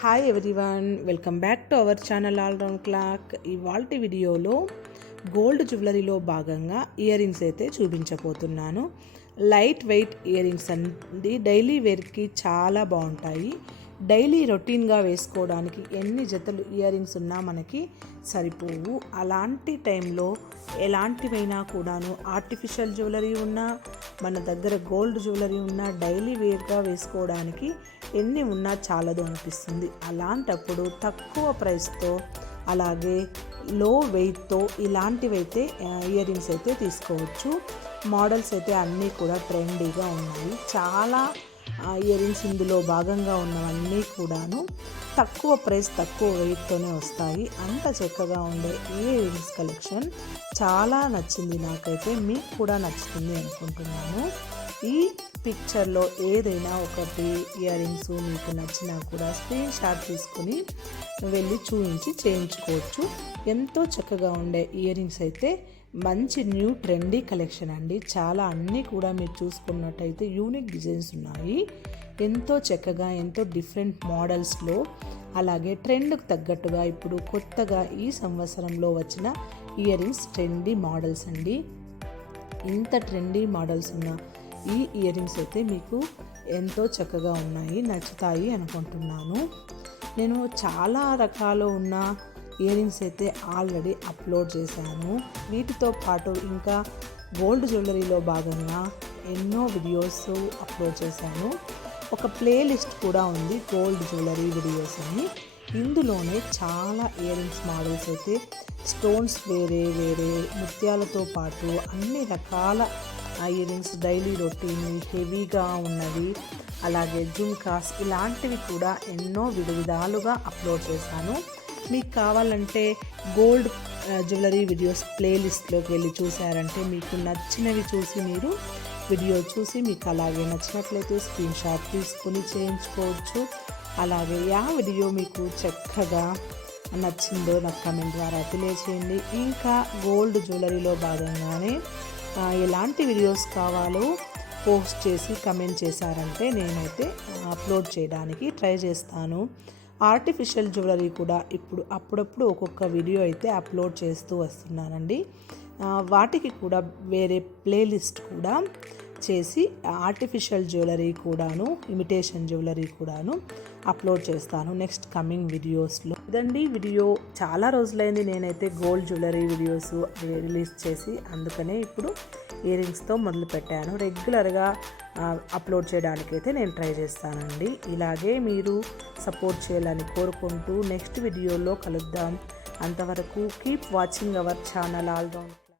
Hi everyone welcome back to our channel all round clock ఇవాల్టి వీడియోలో gold జ్యువెలరీలో భాగంగా ఇయర్ రింగ్స్ అయితే చూపించబోతున్నాను. లైట్ వెయిట్ ఇయర్ రింగ్స్ అండి డైలీ వేర్కి చాలా బాగుంటాయి. డైలీ రొటీన్గా వేసుకోవడానికి ఎన్ని జతలు ఇయర్ రింగ్స్ ఉన్నా మనకి సరిపోవు. అలాంటి టైంలో ఎలాంటివైనా కూడాను ఆర్టిఫిషియల్ జ్యువెలరీ ఉన్నా మన దగ్గర గోల్డ్ జ్యువెలరీ ఉన్నా డైలీ వేర్గా వేసుకోవడానికి ఎన్ని ఉన్నా చాలదు అనిపిస్తుంది. అలాంటప్పుడు తక్కువ ప్రైస్తో అలాగే లో వెయిట్తో ఇలాంటివైతే ఇయర్ రింగ్స్ అయితే తీసుకోవచ్చు. మోడల్స్ అయితే అన్నీ కూడా ట్రెండీగా ఉన్నాయి. చాలా ఇయర్ రింగ్స్ ఇందులో భాగంగా ఉన్నవన్నీ కూడాను తక్కువ ప్రైస్ తక్కువ వెయిట్తోనే వస్తాయి. అంత చక్కగా ఉండే ఈ రింగ్స్ కలెక్షన్ చాలా నచ్చింది నాకైతే. మీకు కూడా నచ్చుతుంది అనుకుంటున్నాను. ఈ పిక్చర్లో ఏదైనా ఒకటి ఇయర్ రింగ్స్ మీకు నచ్చినా కూడా స్క్రీన్ షాట్ తీసుకుని వెళ్ళి చూపించి చేయించుకోవచ్చు. ఎంతో చక్కగా ఉండే ఇయర్ రింగ్స్ అయితే మంచి న్యూ ట్రెండీ కలెక్షన్ అండి. చాలా అన్నీ కూడా మీరు చూసుకున్నట్టయితే యూనిక్ డిజైన్స్ ఉన్నాయి. ఎంతో చక్కగా ఎంతో డిఫరెంట్ మోడల్స్లో అలాగే ట్రెండ్కు తగ్గట్టుగా ఇప్పుడు కొత్తగా ఈ సంవత్సరంలో వచ్చిన ఇయర్ రింగ్స్ ట్రెండీ మోడల్స్ అండి. ఇంత ట్రెండీ మోడల్స్ ఉన్న ఈ ఇయర్ రింగ్స్ అయితే మీకు ఎంతో చక్కగా ఉన్నాయి నచ్చుతాయి అనుకుంటున్నాను. నేను చాలా రకాలు ఉన్న ఇయర్ రింగ్స్ అయితే ఆల్రెడీ అప్లోడ్ చేశాను. వీటితో పాటు ఇంకా గోల్డ్ జ్యువెలరీలో భాగంగా ఎన్నో వీడియోస్ అప్లోడ్ చేశాను. ఒక ప్లేలిస్ట్ కూడా ఉంది గోల్డ్ జ్యువెలరీ వీడియోస్ అని. ఇందులోనే చాలా ఇయర్ రింగ్స్ మోడల్స్ అయితే స్టోన్స్ వేరే వేరే ముత్యాలతో పాటు అన్ని రకాల ఆ రింగ్స్ డైలీ రొటీన్ హెవీగా ఉన్నవి అలాగే జుమ్కాస్ ఇలాంటివి కూడా ఎన్నో విధాలుగా అప్లోడ్ చేశాను. మీకు కావాలంటే గోల్డ్ జ్యువెలరీ వీడియోస్ ప్లేలిస్ట్లోకి వెళ్ళి చూసారంటే మీకు నచ్చినవి చూసి మీరు వీడియో చూసి మీకు అలాగే నచ్చినట్లయితే స్క్రీన్ షాట్ తీసుకుని చేయించుకోవచ్చు. అలాగే యా వీడియో మీకు చక్కగా నచ్చిందో నాకు కమెంట్ ద్వారా తెలియచేయండి. ఇంకా గోల్డ్ జ్యువెలరీలో భాగంగానే ఎలాంటి వీడియోస్ కావాలో పోస్ట్ చేసి కమెంట్ చేశారంటే నేనైతే అప్లోడ్ చేయడానికి ట్రై చేస్తాను. ఆర్టిఫిషియల్ జ్యువెలరీ కూడా ఇప్పుడు అప్పుడప్పుడు ఒక్కొక్క వీడియో అయితే అప్లోడ్ చేస్తూ వస్తున్నానండి. వాటికి కూడా వేరే ప్లేలిస్ట్ కూడా చేసి ఆర్టిఫిషియల్ జ్యువెలరీ కూడాను ఇమిటేషన్ జ్యువెలరీ కూడాను అప్లోడ్ చేస్తాను నెక్స్ట్ కమింగ్ వీడియోస్లో ఇదండి వీడియో చాలా రోజులైంది నేనైతే గోల్డ్ జ్యువెలరీ వీడియోస్ రిలీజ్ చేసి అందుకనే ఇప్పుడు ఇయరింగ్స్తో మొదలు పెట్టాను. రెగ్యులర్గా అప్లోడ్ చేయడానికి అయితే నేను ట్రై చేస్తానండి. ఇలాగే మీరు సపోర్ట్ చేయాలని కోరుకుంటూ నెక్స్ట్ వీడియోలో కలుద్దాం. అంతవరకు keep watching our channel all down